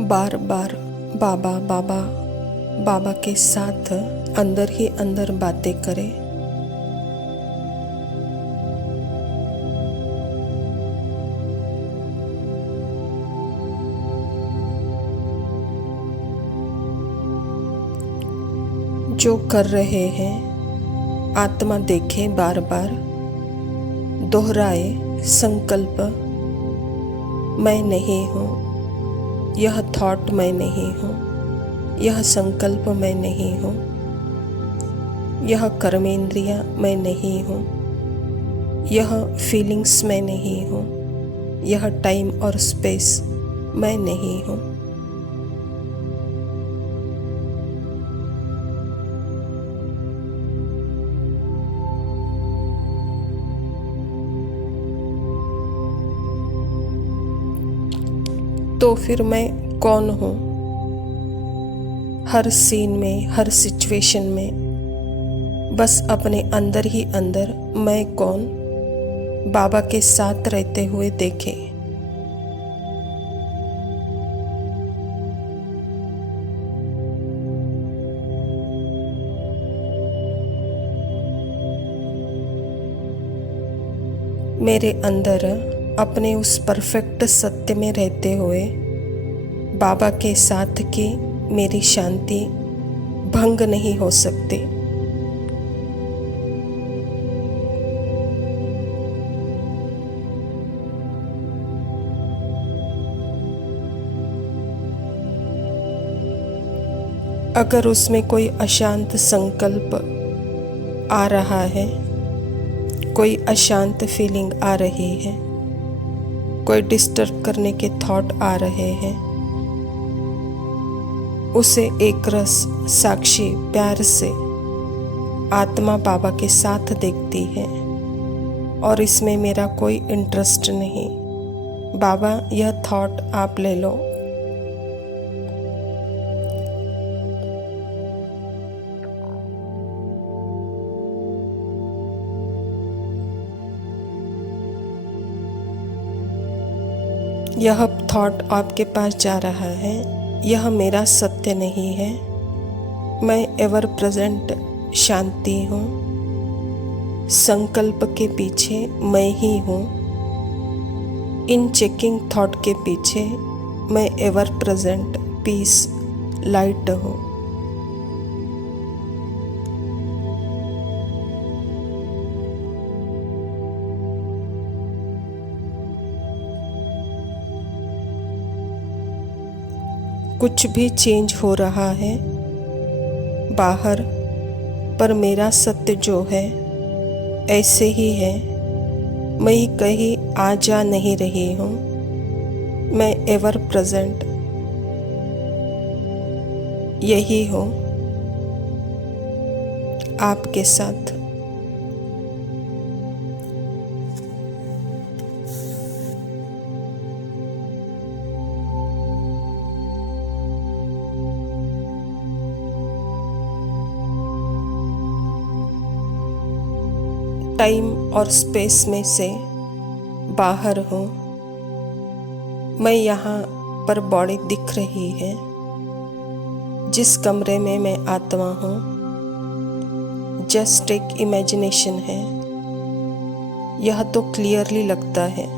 बार बार बाबा बाबा बाबा के साथ अंदर ही अंदर बातें करें। जो कर रहे हैं आत्मा देखे, बार बार दोहराए संकल्प, मैं नहीं हूँ, यह थॉट मैं नहीं हूँ, यह संकल्प मैं नहीं हूँ, यह कर्मेंद्रियाँ मैं नहीं हूँ, यह फीलिंग्स मैं नहीं हूँ, यह टाइम और स्पेस मैं नहीं हूँ। तो फिर मैं कौन हूँ? हर सीन में, हर सिचुएशन में बस अपने अंदर ही अंदर मैं कौन बाबा के साथ रहते हुए देखे। मेरे अंदर अपने उस परफेक्ट सत्य में रहते हुए बाबा के साथ की मेरी शांति भंग नहीं हो सकती। अगर उसमें कोई अशांत संकल्प आ रहा है, कोई अशांत फीलिंग आ रही है, कोई डिस्टर्ब करने के थॉट आ रहे हैं, उसे एक रस साक्षी प्यार से आत्मा बाबा के साथ देखती है और इसमें मेरा कोई इंटरेस्ट नहीं। बाबा, यह थॉट आप ले लो। यह थॉट आपके पास जा रहा है, यह मेरा सत्य नहीं है। मैं एवर प्रेजेंट शांति हूँ। संकल्प के पीछे मैं ही हूँ। इन चेकिंग थॉट के पीछे मैं एवर प्रेजेंट पीस लाइट हूँ। कुछ भी चेंज हो रहा है बाहर, पर मेरा सत्य जो है ऐसे ही है। मैं कहीं आ जा नहीं रही हूँ। मैं एवर प्रेजेंट यही हूँ आपके साथ। टाइम और स्पेस में से बाहर हूँ। मैं यहाँ पर बॉडी दिख रही है। जिस कमरे में मैं आत्मा हूँ, जस्ट एक इमेजिनेशन है। यह तो क्लियरली लगता है।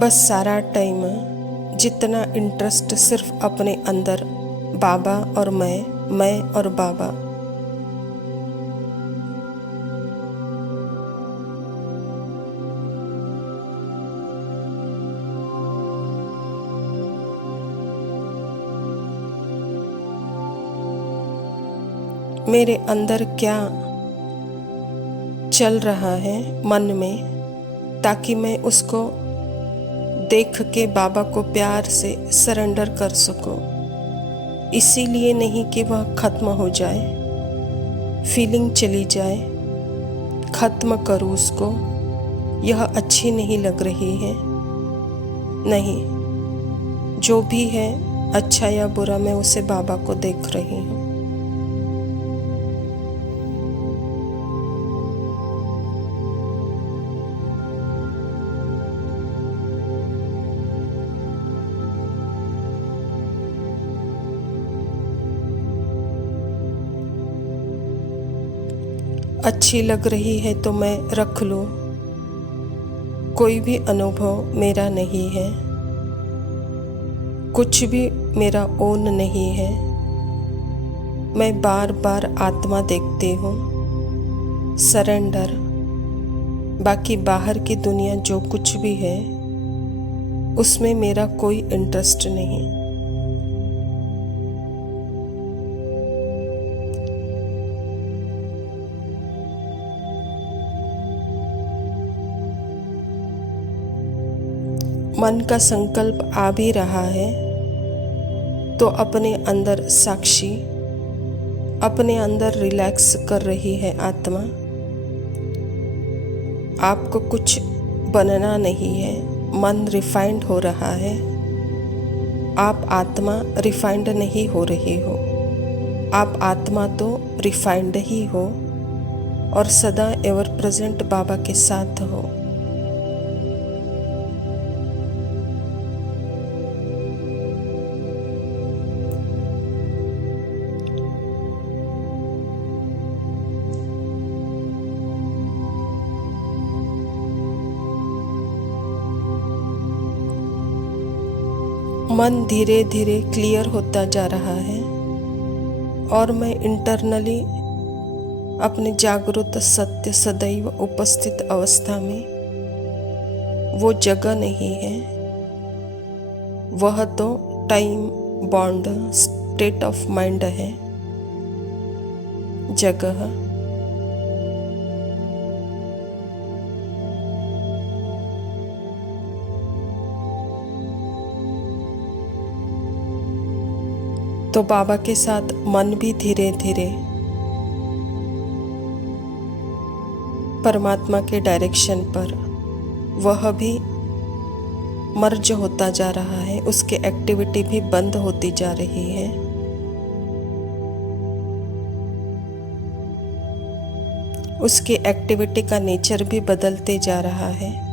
बस सारा टाइम जितना इंटरेस्ट सिर्फ अपने अंदर बाबा और मैं और बाबा। मेरे अंदर क्या चल रहा है मन में, ताकि मैं उसको देख के बाबा को प्यार से सरेंडर कर सकूं। इसीलिए नहीं कि वह खत्म हो जाए, फीलिंग चली जाए, खत्म करूं उसको, यह अच्छी नहीं लग रही है। नहीं, जो भी है अच्छा या बुरा, मैं उसे बाबा को देख रही हूँ। अच्छी लग रही है तो मैं रख लूं। कोई भी अनुभव मेरा नहीं है, कुछ भी मेरा ओन नहीं है। मैं बार बार आत्मा देखती हूँ। सरेंडर। बाकी बाहर की दुनिया जो कुछ भी है उसमें मेरा कोई इंटरेस्ट नहीं। मन का संकल्प आ भी रहा है तो अपने अंदर साक्षी, अपने अंदर रिलैक्स कर रही है आत्मा। आपको कुछ बनना नहीं है, मन रिफाइंड हो रहा है। आप आत्मा रिफाइंड नहीं हो रही हो, आप आत्मा तो रिफाइंड ही हो और सदा एवर प्रेजेंट बाबा के साथ हो। मन धीरे धीरे क्लियर होता जा रहा है और मैं इंटरनली अपने जागृत सत्य सदैव उपस्थित अवस्था में, वो जगह नहीं है, वह तो time bound state of mind है। जगह तो बाबा के साथ मन भी धीरे धीरे परमात्मा के डायरेक्शन पर, वह भी मर्ज होता जा रहा है, उसकी एक्टिविटी भी बंद होती जा रही है। उसकी एक्टिविटी का नेचर भी बदलते जा रहा है।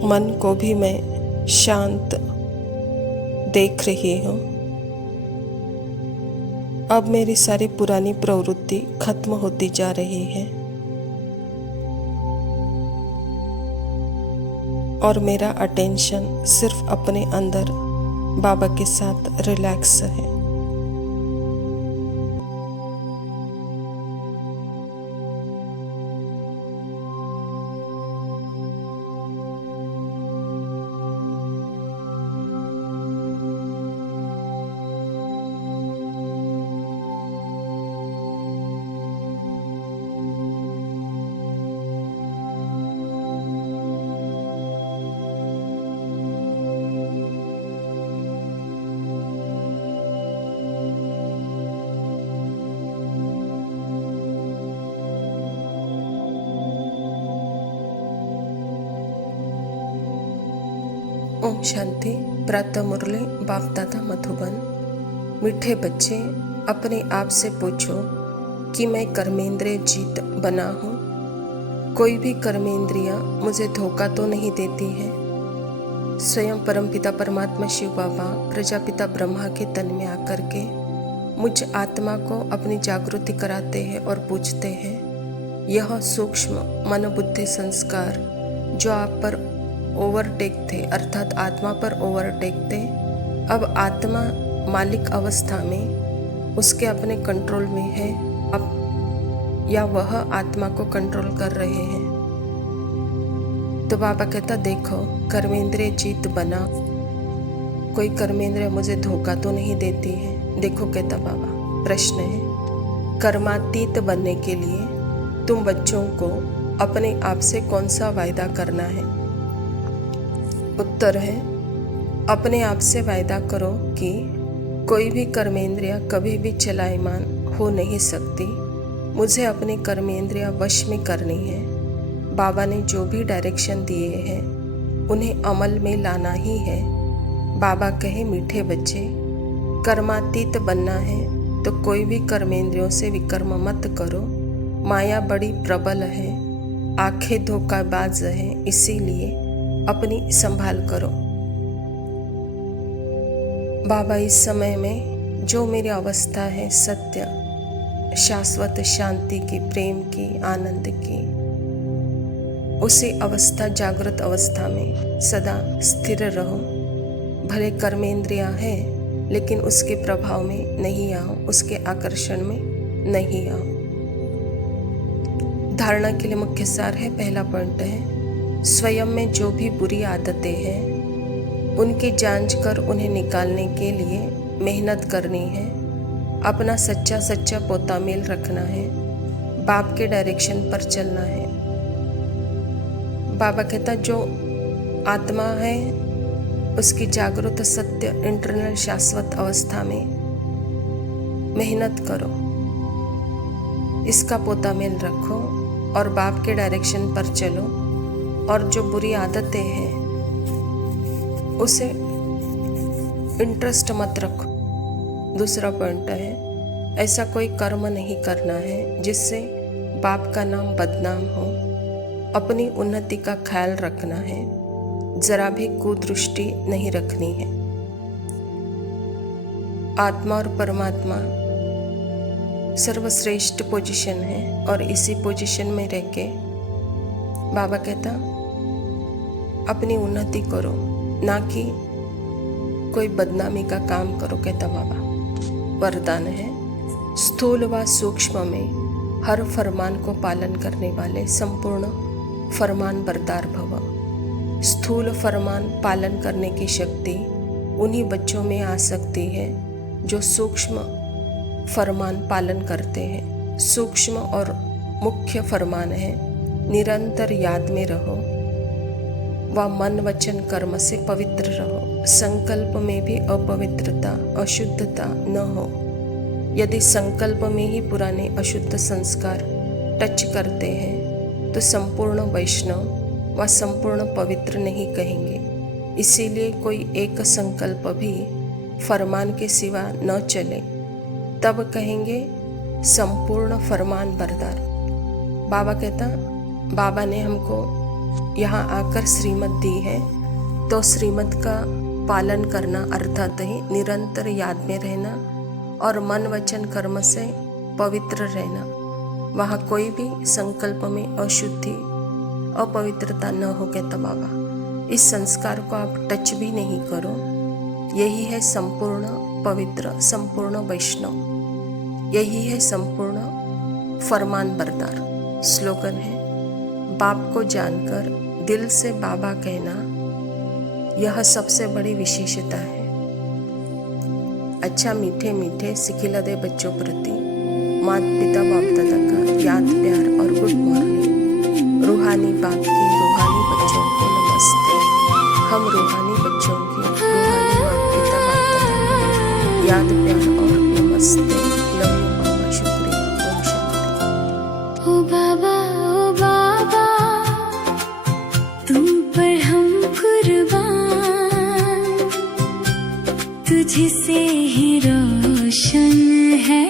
मन को भी मैं शांत देख रही हूँ। अब मेरी सारी पुरानी प्रवृत्ति खत्म होती जा रही है और मेरा अटेंशन सिर्फ अपने अंदर बाबा के साथ रिलैक्स है। ओम शांति। प्रातः मुरली बाप दादा मधुबन। मीठे बच्चे, अपने आप से पूछो कि मैं कर्मेंद्रिय जीत बना हूँ। कोई भी कर्मेंद्रियाँ मुझे धोखा तो नहीं देती है। स्वयं परमपिता परमात्मा शिव बाबा प्रजापिता ब्रह्मा के तन में आकर के मुझ आत्मा को अपनी जागृति कराते हैं और पूछते हैं, यह सूक्ष्म मन बुद्धि संस्कार जो आप पर ओवरटेक थे, अर्थात आत्मा पर ओवरटेक थे, अब आत्मा मालिक अवस्था में उसके अपने कंट्रोल में है, अब या वह आत्मा को कंट्रोल कर रहे हैं। तो बाबा कहता, देखो कर्मेंद्रिय जीत बना, कोई कर्मेंद्रिय मुझे धोखा तो नहीं देती है। देखो कहता बाबा, प्रश्न है, कर्मातीत बनने के लिए तुम बच्चों को अपने आप से कौन सा वायदा करना है? उत्तर है, अपने आप से वायदा करो कि कोई भी कर्मेंद्रिय कभी भी चलायमान हो नहीं सकती। मुझे अपने कर्मेंद्रिय वश में करनी है। बाबा ने जो भी डायरेक्शन दिए हैं उन्हें अमल में लाना ही है। बाबा कहे, मीठे बच्चे, कर्मातीत बनना है तो कोई भी कर्मेंद्रियों से विकर्म मत करो। माया बड़ी प्रबल है, आंखें धोखाबाज है, इसीलिए अपनी संभाल करो। बाबा, इस समय में जो मेरी अवस्था है सत्य, शाश्वत शांति की, प्रेम की, आनंद की, उसी अवस्था, जागृत अवस्था में सदा स्थिर रहो। भले कर्मेंद्रियां हैं लेकिन उसके प्रभाव में नहीं आओ, उसके आकर्षण में नहीं आओ। धारणा के लिए मुख्य सार है, पहला पॉइंट है, स्वयं में जो भी बुरी आदतें हैं उनकी जांच कर उन्हें निकालने के लिए मेहनत करनी है। अपना सच्चा सच्चा पोता मेल रखना है, बाप के डायरेक्शन पर चलना है। बाबा कहता, जो आत्मा है उसकी जागृत सत्य इंटरनल शाश्वत अवस्था में मेहनत करो, इसका पोता मेल रखो और बाप के डायरेक्शन पर चलो। और जो बुरी आदतें हैं उसे इंटरेस्ट मत रखो। दूसरा पॉइंट है, ऐसा कोई कर्म नहीं करना है जिससे बाप का नाम बदनाम हो। अपनी उन्नति का ख्याल रखना है, जरा भी कुदृष्टि नहीं रखनी है। आत्मा और परमात्मा सर्वश्रेष्ठ पोजीशन है और इसी पोजीशन में रह के बाबा कहता, अपनी उन्नति करो, ना कि कोई बदनामी का काम करो। कहता बाबा, वरदान है, स्थूल व सूक्ष्म में हर फरमान को पालन करने वाले संपूर्ण फरमान बरदार भव। स्थूल फरमान पालन करने की शक्ति उन्हीं बच्चों में आ सकती है जो सूक्ष्म फरमान पालन करते हैं। सूक्ष्म और मुख्य फरमान है, निरंतर याद में रहो व मन वचन कर्म से पवित्र रहो। संकल्प में भी अपवित्रता, अशुद्धता न हो। यदि संकल्प में ही पुराने अशुद्ध संस्कार टच करते हैं तो संपूर्ण वैष्णव व संपूर्ण पवित्र नहीं कहेंगे। इसीलिए कोई एक संकल्प भी फरमान के सिवा न चले, तब कहेंगे संपूर्ण फरमान बरदार। बाबा कहता, बाबा ने हमको यहाँ आकर श्रीमत दी है तो श्रीमत का पालन करना, अर्थात ही निरंतर याद में रहना और मन वचन कर्म से पवित्र रहना। वहाँ कोई भी संकल्प में अशुद्धि, अपवित्रता न हो। कहता बाबा, इस संस्कार को आप टच भी नहीं करो। यही है संपूर्ण पवित्र, संपूर्ण वैष्णव, यही है संपूर्ण फरमान बरदार। स्लोगन है, बाप को जानकर दिल से बाबा कहना, यह सबसे बड़ी विशेषता है। अच्छा मीठे मीठे सिखिलदे बच्चों प्रति माता पिता बाप दादा का याद, प्यार और गुड मॉर्निंग। रूहानी बाप की रूहानी बच्चों को नमस्ते। हम रूहानी बच्चों की रूहानी माता पिता बाप दादा को याद, प्यार और नमस्ते। लव यू बाबा, शुक्रिया, ओम शांति। ओ बाबा तुम पर हम कुर्बान, तुझसे ही रोशन है